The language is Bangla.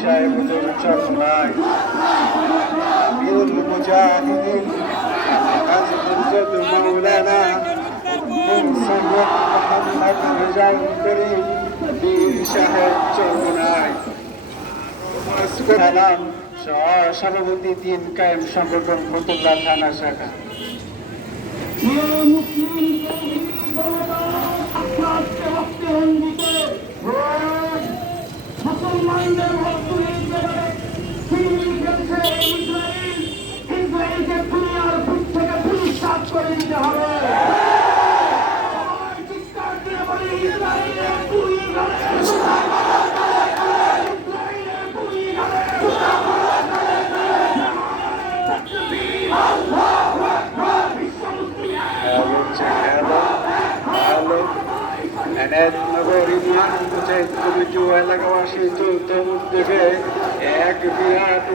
সাহেব চরমায় বীর মুজাহিদিন আজিজুল মাওলানা সৈয়দ মোহাম্মদ রেজাউল করিম বীর সাহেব চরমায় সালাম সভাপতি দিন কায়েম সংগঠন ফতুল্লা থানা শাখা। মুসলমানদের ইসরায়েলকে দুনিয়ার বুক থেকে পুরস্কার করে দিতে হবে। নগরী মুজাহিদ কমিটি ও এলাকাবাসী যৌথ উদ্যোগে এক